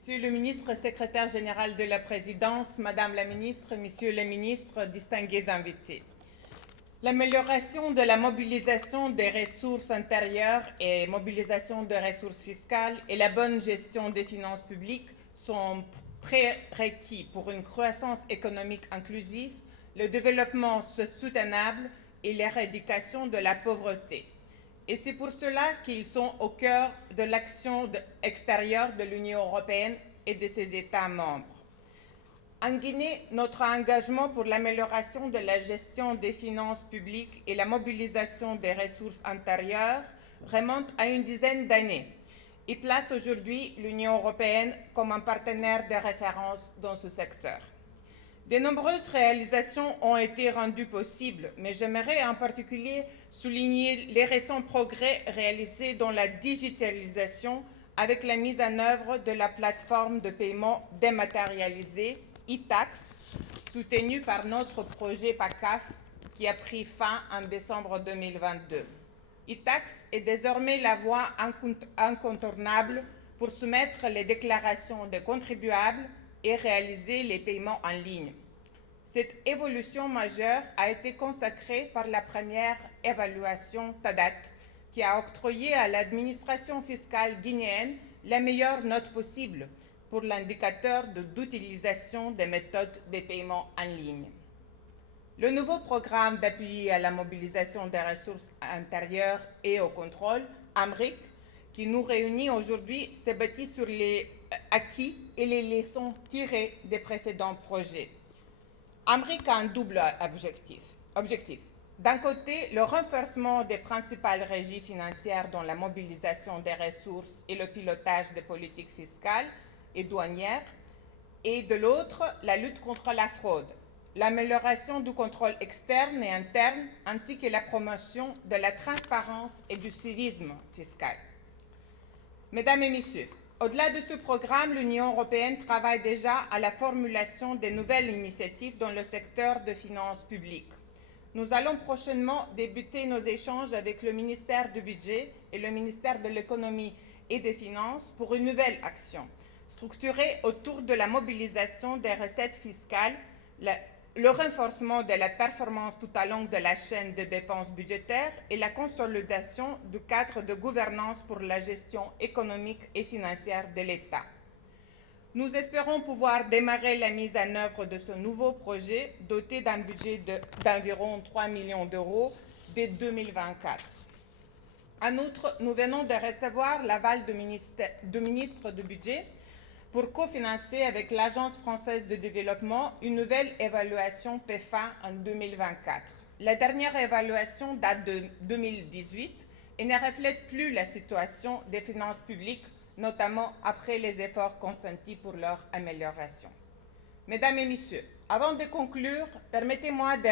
Monsieur le ministre secrétaire général de la présidence, Madame la ministre, Messieurs les ministres, distingués invités. L'amélioration de la mobilisation des ressources intérieures et mobilisation des ressources fiscales et la bonne gestion des finances publiques sont prérequis pour une croissance économique inclusive, le développement soutenable et l'éradication de la pauvreté. Et c'est pour cela qu'ils sont au cœur de l'action extérieure de l'Union européenne et de ses États membres. En Guinée, notre engagement pour l'amélioration de la gestion des finances publiques et la mobilisation des ressources intérieures remonte à une dizaine d'années et place aujourd'hui l'Union européenne comme un partenaire de référence dans ce secteur. De nombreuses réalisations ont été rendues possibles, mais j'aimerais en particulier souligner les récents progrès réalisés dans la digitalisation avec la mise en œuvre de la plateforme de paiement dématérialisée e-Tax, soutenue par notre projet PACAF qui a pris fin en décembre 2022. e-Tax est désormais la voie incontournable pour soumettre les déclarations des contribuables et réaliser les paiements en ligne. Cette évolution majeure a été consacrée par la première évaluation TADAT, qui a octroyé à l'administration fiscale guinéenne la meilleure note possible pour l'indicateur d'utilisation des méthodes de paiement en ligne. Le nouveau programme d'appui à la mobilisation des ressources intérieures et au contrôle, AMRIC, qui nous réunit aujourd'hui, s'est bâti sur les acquis et les leçons tirées des précédents projets. AMRIC a un double objectif. D'un côté, le renforcement des principales régies financières dans la mobilisation des ressources et le pilotage des politiques fiscales et douanières, et de l'autre, la lutte contre la fraude, l'amélioration du contrôle externe et interne, ainsi que la promotion de la transparence et du civisme fiscal. Mesdames et Messieurs, au-delà de ce programme, l'Union européenne travaille déjà à la formulation de nouvelles initiatives dans le secteur des finances publiques. Nous allons prochainement débuter nos échanges avec le ministère du Budget et le ministère de l'Économie et des Finances pour une nouvelle action, structurée autour de la mobilisation des recettes fiscales, le renforcement de la performance tout au long de la chaîne de dépenses budgétaires et la consolidation du cadre de gouvernance pour la gestion économique et financière de l'État. Nous espérons pouvoir démarrer la mise en œuvre de ce nouveau projet doté d'un budget d'environ 3 millions d'euros dès 2024. En outre, nous venons de recevoir l'aval du ministre du Budget pour cofinancer avec l'Agence française de développement une nouvelle évaluation PEFA en 2024. La dernière évaluation date de 2018 et ne reflète plus la situation des finances publiques, notamment après les efforts consentis pour leur amélioration. Mesdames et Messieurs, avant de conclure, permettez-moi de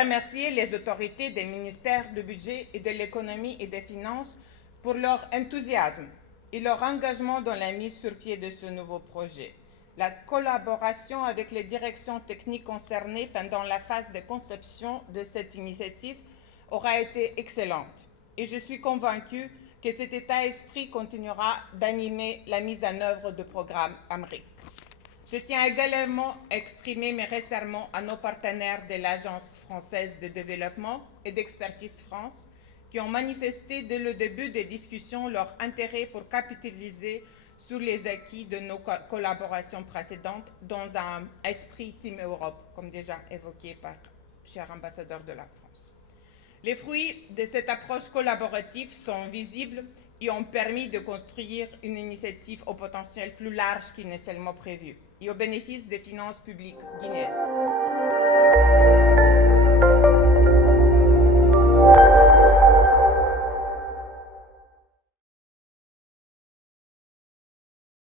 remercier les autorités des ministères du Budget et de l'Économie et des Finances pour leur enthousiasme et leur engagement dans la mise sur pied de ce nouveau projet. La collaboration avec les directions techniques concernées pendant la phase de conception de cette initiative aura été excellente et je suis convaincue que cet état d'esprit continuera d'animer la mise en œuvre du programme AMRIC. Je tiens également à exprimer mes remerciements à nos partenaires de l'Agence française de développement et d'Expertise France qui ont manifesté dès le début des discussions leur intérêt pour capitaliser sur les acquis de nos collaborations précédentes dans un esprit Team Europe, comme déjà évoqué par le cher ambassadeur de la France. Les fruits de cette approche collaborative sont visibles et ont permis de construire une initiative au potentiel plus large qu'initialement prévu et au bénéfice des finances publiques guinéennes.